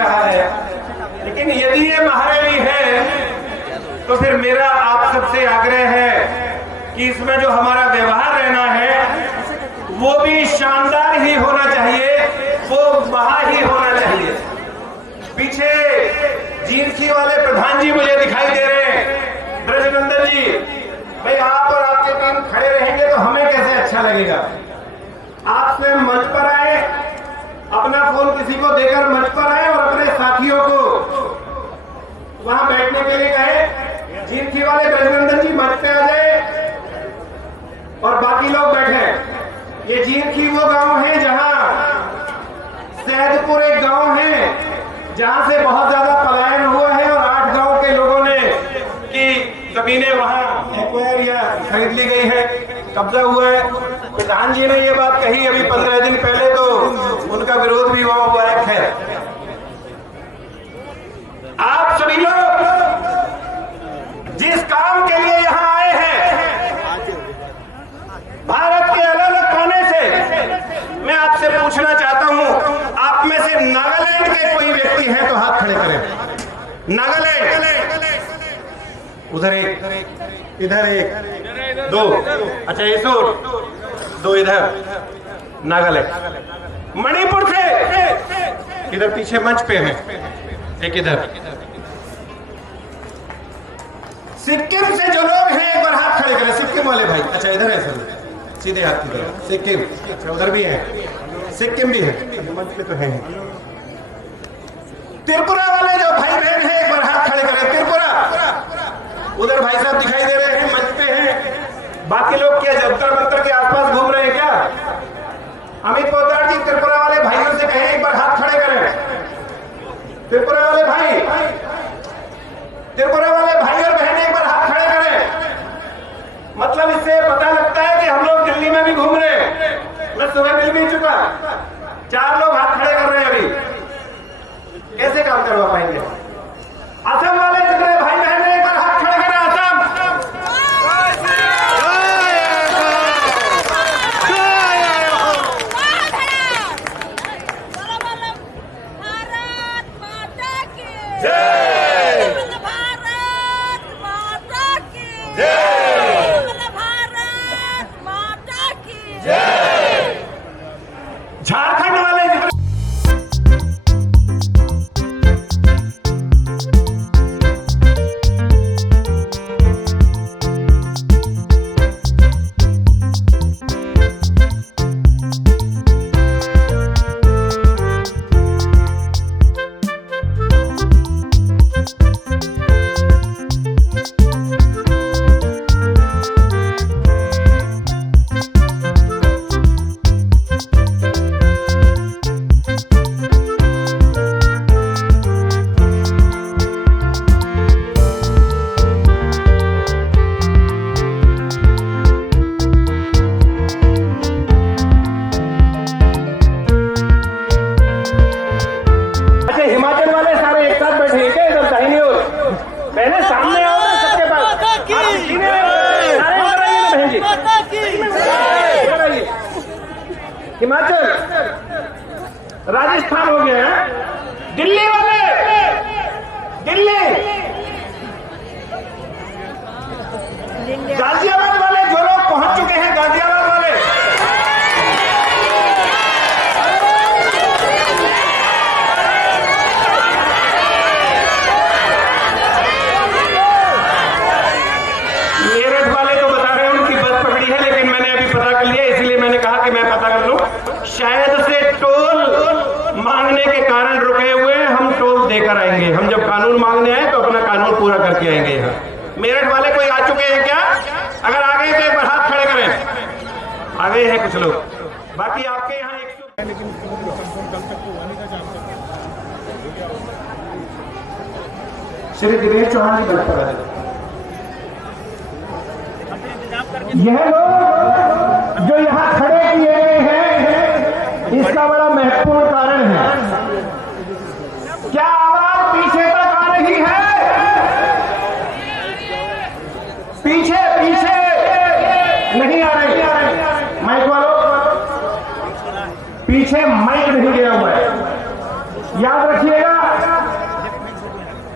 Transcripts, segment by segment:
रहा है, लेकिन यदि ये महारैली है तो फिर मेरा आप सबसे आग्रह है कि इसमें जो हमारा व्यवहार रहना है वो भी शानदार ही होना चाहिए, वो महा ही होना चाहिए। पीछे जींसी वाले प्रधान जी मुझे दिखाई दे रहे हैं, ब्रजनंदन जी, भाई आप और आपके टीम खड़े रहेंगे तो हमें कैसे अच्छा लगेगा। आप स्वयं मंच पर आए, अपना फोन किसी को देकर मंच पर आए और अपने साथियों को वहां बैठने के लिए कहे। जींसी वाले ब्रजनंदन जी मंच पे आ जाए और बाकी लोग बैठे। ये जींसी वो गांव है जहां सैदपुर एक गांव है जहां से बहुत ज्यादा पलायन हुआ है और 8 गांव के लोगों ने की जमीनें वहां एक्वायर या खरीद ली गई है, कब्जा हुआ है। प्रधान जी ने ये बात कही अभी 15 दिन पहले, तो उनका विरोध भी वहां हुआ है। आप सभी लोग जिस काम के लिए यहां आए हैं, भारत के अलग अलग कोने से, मैं आपसे पूछना चाहता हूं, आप में से नागालैंड के कोई व्यक्ति हैं तो हाथ खड़े करें। नागालैंड, उधर एक, इधर एक, 2, अच्छा ये 2 इधर नागालैंड। मणिपुर से इधर पीछे मंच पे है, एक इधर। सिक्किम से जो लोग हैं एक बार हाथ खड़े करें, सिक्किम वाले भाई, अच्छा इधर है सर, सीधे हाथ की तरफ। सिक्किम, अच्छा उधर भी है, सिक्किम भी है, मंच पे तो है। त्रिपुरा वाले जो भाई बहन हैं एक बार हाथ खड़े करें, त्रिपुरा, उधर भाई साहब दिखाई दे रहे हैं, मंच पे हैं। बाकी लोग क्या जंतर मंतर के आसपास घूम रहे हैं क्या? अमित पोद्दार जी त्रिपुरा वाले भाइयों से कहें एक बार हाथ खड़े करें। त्रिपुरा वाले भाई, त्रिपुरा वाले भाई और बहनें एक बार हाथ खड़े करें। मतलब इससे पता लगता है कि हम लोग दिल्ली में भी घूम रहे हैं। मैं सुबह मिल भी चुका, 4 लोग हाथ खड़े कर रहे हैं। अभी कैसे काम करवा पाएंगे? असम वाले जितने भाई बहन एक बार हाथ खड़े करें। असम, झारखंड वाले जितने हिमाचल, राजस्थान हो गया है, दिल्ली वाले, दिल्ली, गाजियाबाद वाले जो लोग पहुंच चुके हैं, गाजियाबाद वाले, मेरठ वाले तो बता रहे हैं उनकी बस पकड़ी है, लेकिन मैंने अभी पता कर लिया, इसलिए मैंने कहा कि मैं पता कर लूं। शायद से टोल मांगने के कारण रुके हुए हैं, हम टोल देकर आएंगे। हम जब कानून मांगने आए तो अपना कानून पूरा करके आएंगे। यहाँ मेरठ वाले कोई आ चुके हैं क्या? अगर आ गए तो एक बार हाथ खड़े करें। आ गए हैं कुछ लोग, बाकी आपके यहाँ 100। श्री दिनेश चौहान जी पर यह लोग जो यहाँ खड़े किए गए हैं, इसका बड़ा महत्वपूर्ण कारण है। क्या आवाज पीछे तक आ रही है? पीछे पीछे नहीं आ रही। माइक वालों, पीछे माइक नहीं गया हुआ है, याद रखिएगा।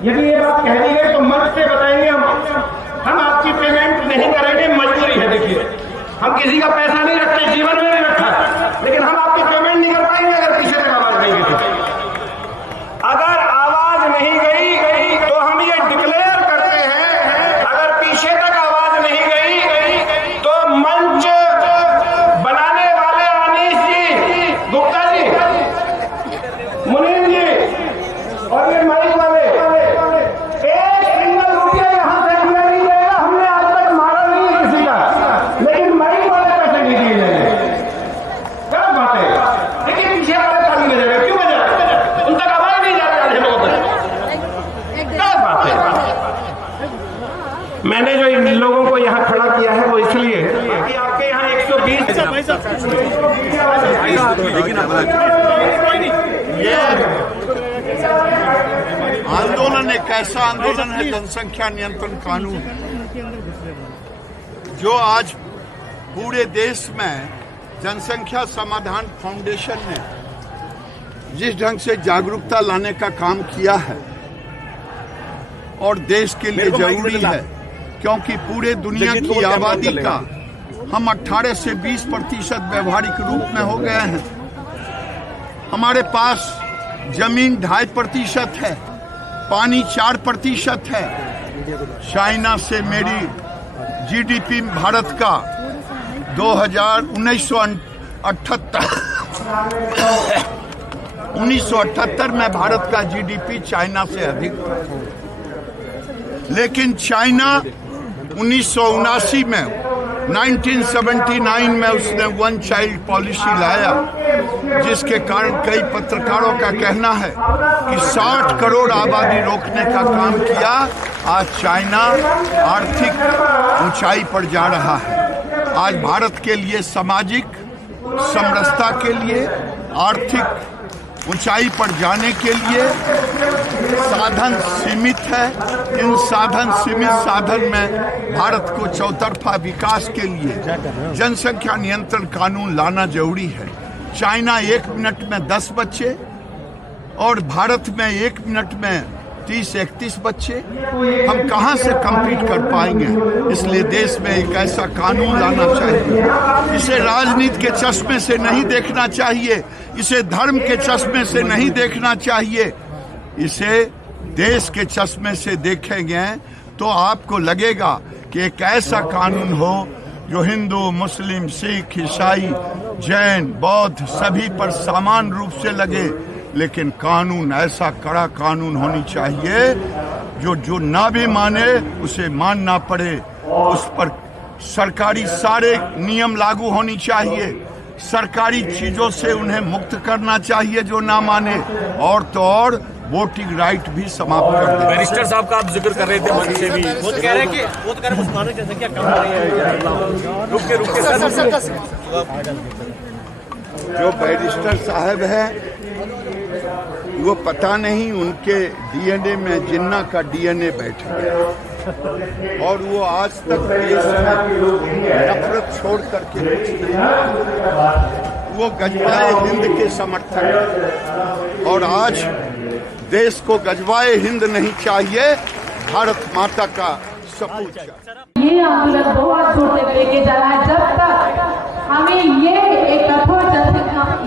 यदि ये बात कह दी गई तो मंच से बताएंगे हम आपकी पेमेंट नहीं करेंगे, मजबूरी है। देखिए, हम किसी का पैसा नहीं रखते, जीवन में नहीं रखा, लेकिन हम आपकी पेमेंट नहीं कर पाएंगे अगर पीछे तक आवाज नहीं गई। अगर आवाज नहीं गई तो हम ये डिक्लेयर करते हैं, अगर पीछे तक आवाज नहीं गई तो मंच बनाने वाले अनीश जी, गुप्ता जी, मुनीर जी और ये माइक वाले, एक सिंगल रुपया यहां से दिया नहीं जाएगा। हमने आज तक मारा नहीं है किसी का, लेकिन माइक वाले पैसे नहीं दिए जाएंगे। क्या बात है? देखिए पीछे वाले ताली बजा रहे, क्यों बजा रहे? उन तक आवाज नहीं जा रही लोगों तक। क्या बात है? मैंने जो इन लोगों को यहाँ खड़ा किया है वो इसलिए कि आपके यहाँ 120 आंदोलन एक ऐसा आंदोलन है, जनसंख्या नियंत्रण कानून, जो आज पूरे देश में जनसंख्या समाधान फाउंडेशन ने जिस ढंग से जागरूकता लाने का काम किया है और देश के लिए जरूरी है, क्योंकि पूरे दुनिया की आबादी का हम 18 से 20% व्यवहारिक रूप में हो गए हैं। हमारे पास जमीन 2.5% है, पानी 4% है। चाइना से मेरी जीडीपी भारत का 1978 में भारत का जीडीपी चाइना से अधिक था, लेकिन चाइना 1979 में 1979 में उसने वन चाइल्ड पॉलिसी लाया, जिसके कारण कई पत्रकारों का कहना है कि 60 करोड़ आबादी रोकने का काम किया। आज चाइना आर्थिक ऊंचाई पर जा रहा है। आज भारत के लिए सामाजिक समरसता के लिए, आर्थिक ऊंचाई पर जाने के लिए साधन सीमित है। इन सीमित साधन में भारत को चौतरफा विकास के लिए जनसंख्या नियंत्रण कानून लाना जरूरी है। चाइना 1 मिनट में 10 बच्चे और भारत में 1 मिनट में 30-31 बच्चे, हम कहां से कम्पीट कर पाएंगे? इसलिए देश में एक ऐसा कानून लाना चाहिए। इसे राजनीति के चश्मे से नहीं देखना चाहिए, इसे धर्म के चश्मे से नहीं देखना चाहिए, इसे देश के चश्मे से देखेंगे तो आपको लगेगा कि एक ऐसा कानून हो जो हिंदू, मुस्लिम, सिख, ईसाई, जैन, बौद्ध सभी पर समान रूप से लगे। लेकिन कानून ऐसा कड़ा कानून होनी चाहिए जो ना भी माने उसे मानना पड़े। उस पर सरकारी सारे नियम लागू होनी चाहिए, सरकारी चीजों से उन्हें मुक्त करना चाहिए जो ना माने, और तो और वोटिंग राइट भी समाप्त कर दे। बैरिस्टर साहब का आप जिक्र कर रहे थे, मंच से भी वो तो कह रहे हैं कि जनसंख्या कम हो रही है। रुक के जो बैरिस्टर साहब हैं वो पता नहीं उनके डीएनए में जिन्ना का डीएनए बैठ गया और वो आज तक देश में नफरत छोड़ करके वो गजवाए हिंद के समर्थक हैं। और आज देश को गजवाए हिंद नहीं चाहिए, भारत माता का सपूत चाहिए। ये आंदोलन बहुत दूर तक लेके जाना है। जब तक हमें ये एक कठोर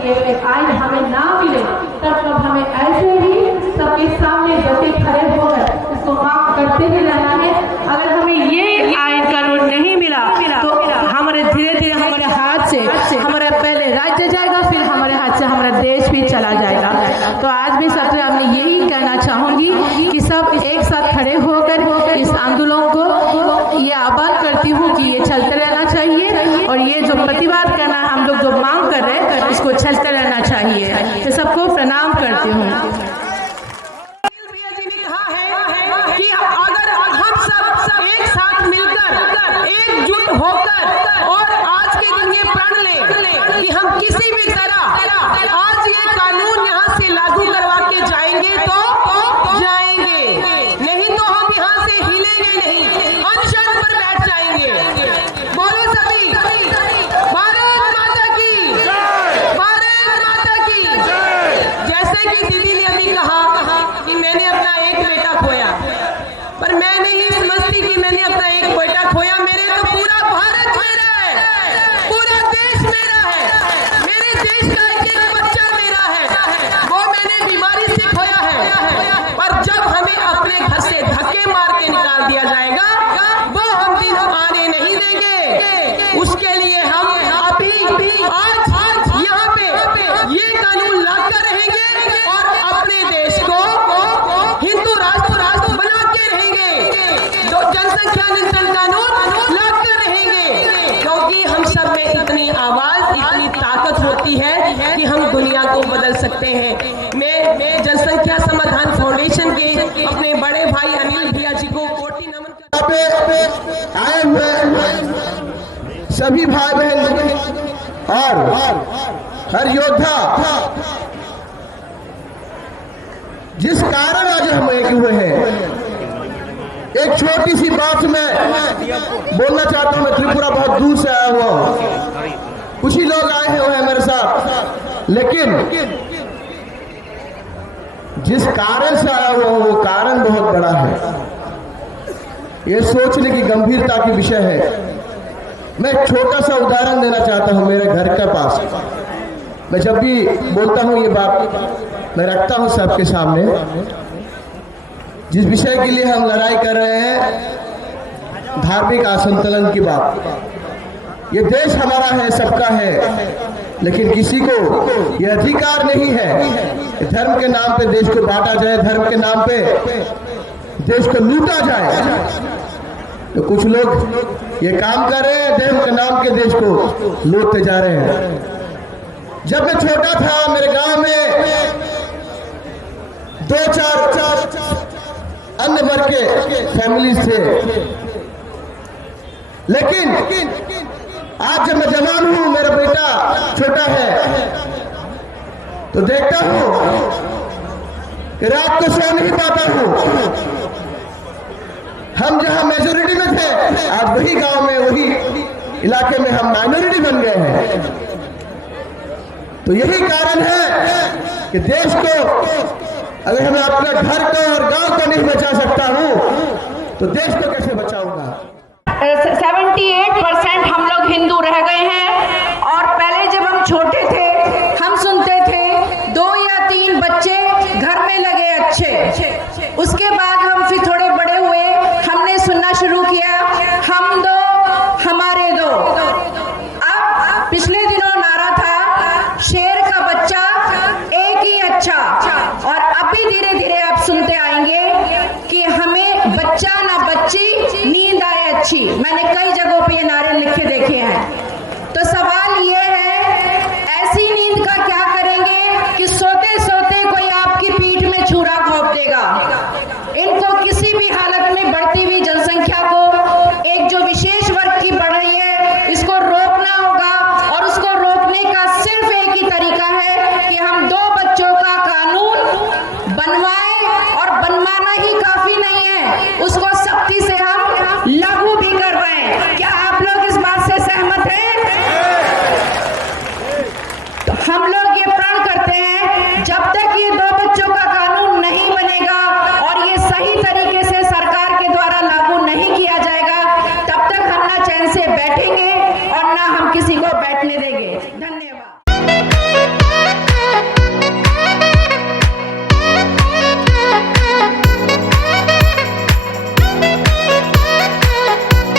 ये आइन हमें ना मिले, तब तक हमें ऐसे ही सबके सामने डटे खड़े होकर इसको मांग करते ही रहना है। अगर हमें ये आइन कानून नहीं मिला तो हमारे धीरे धीरे हमारे हाथ से हमारा पहले राज्य जाएगा, फिर हमारे हाथ से हमारा देश भी चला जाएगा। तो आज भी सत्र में यही कहना चाहूंगी कि सब एक साथ खड़े होकर इस आंदोलन को ये आह्वान करती हूँ कि ये चलते रहना चाहिए और ये जो प्रतिवाद करना हम लोग जो मांग कर रहे हैं इसको चलते रहना चाहिए। तो सबको प्रणाम करती हूँ। कि अगर हम सब एक साथ मिलकर एकजुट होकर और आज के दिन ये प्रण लें कि हम किसी भी तरह आज ये कानून यहाँ से लागू करवा के जाएंगे तो जाएंगे, नहीं तो हम यहाँ से हिलेंगे नहीं, अनशन पर बैठ जाएंगे। बोलो सभी भारत माता की, भारत माता की। जैसे कि दीदी ने अभी कहा कि मैंने अपना एक बेटा खोया, नहीं समझती कि मैंने अपना एक बेटा खोया, मेरे तो पूरा भारत मेरा है, पूरा देश मेरा है, मेरे देश का एक एक बच्चा मेरा है, वो मैंने बीमारी से खोया है। पर जब हमें अपने घर से धक्के मार के निकाल दिया जाएगा, वो हम दिन आने नहीं देंगे। उसके लिए हम अभी आज यहाँ पे ये कानून लाकर रहेंगे और अपने देश को हिंदू राष्ट्र बना के रहेंगे। जो जनसंख्या नियंत्रण कानून लाकर रहेंगे, क्योंकि हम सब में इतनी आवाज, इतनी ताकत होती है कि हम दुनिया को बदल सकते हैं। मैं जनसंख्या समाधान फाउंडेशन के अपने बड़े भाई अनिल भैया जी को कोटि नमन आए हुए सभी भाई बहन और हर योद्धा, जिस कारण आज हम एक हुए हैं, एक छोटी सी बात मैं बोलना चाहता हूं। मैं त्रिपुरा बहुत दूर से आया हुआ हूं, कुछ ही लोग आए हुए हैं मेरे साथ, लेकिन जिस कारण से आया हुआ हूं वो कारण बहुत बड़ा है। ये सोचने की गंभीरता की विषय है। मैं एक छोटा सा उदाहरण देना चाहता हूं। मेरे घर के पास, मैं जब भी बोलता हूं ये बात मैं रखता हूं सबके सामने, जिस विषय के लिए हम लड़ाई कर रहे हैं, धार्मिक असंतुलन की बात। ये देश हमारा है, सबका है, लेकिन किसी को यह अधिकार नहीं है धर्म के नाम पे देश को बांटा जाए, धर्म के नाम पे देश को लूटा जाए। तो कुछ लोग ये काम कर रहे हैं, धर्म के नाम के देश को लूटते जा रहे हैं। जब मैं छोटा था, मेरे गांव में 2-4 अन्य वर्ग के फैमिली थे, लेकिन आज जब मैं जवान हूं, मेरा बेटा छोटा है, तो देखता हूं कि रात को सो नहीं पाता हूं। हम जहां मेजोरिटी में थे, आज वही गांव में, वही इलाके में हम माइनॉरिटी बन गए हैं। तो यही कारण है कि देश को, अगर मैं अपने घर को और गांव को नहीं बचा सकता हूं, तो देश को कैसे बचाऊंगा। 78% हम लोग हिंदू रह गए हैं। और पहले जब हम छोटे थे, हम सुनते थे 2 या 3 बच्चे घर में लगे अच्छे। उसके बाद हम फिर थोड़े बड़े हुए, हमने सुनना शुरू किया, हम 2 हमारे 2। अब पिछले दिनों नारा था, शेर का बच्चा एक ही अच्छा। और अभी धीरे धीरे आप सुनते आएंगे कि हमें बच्चा ना बच्ची, नींद आए अच्छी। मैंने कई जगहों पे ये नारे लिखे देखे हैं। तो सवाल ये है, ऐसी नींद का क्या करेंगे कि सोते सोते कोई आपकी पीठ में छुरा घोंप देगा। इनको किसी भी हालत में बढ़ती हुई जनसंख्या को, एक जो विशेष वर्ग की बढ़ रही है, इसको रोकना होगा। और उसको रोकने का सिर्फ एक ही तरीका है कि हम 2 बच्चों का कानून बनवाएं, और बनवाना ही काफी नहीं है, उसको सख्ती से हम लागू भी करवाएं। क्या आप लोग इस बात से सहमत हैं? तो हम लोग ये प्रण करते हैं, जब तक ये 2 बच्चों का कानून नहीं बनेगा और ये सही तरीके से सरकार के द्वारा लागू नहीं किया जाएगा, तब तक हम ना चैन से बैठेंगे और ना हम किसी को बैठने देंगे। धन्यवाद।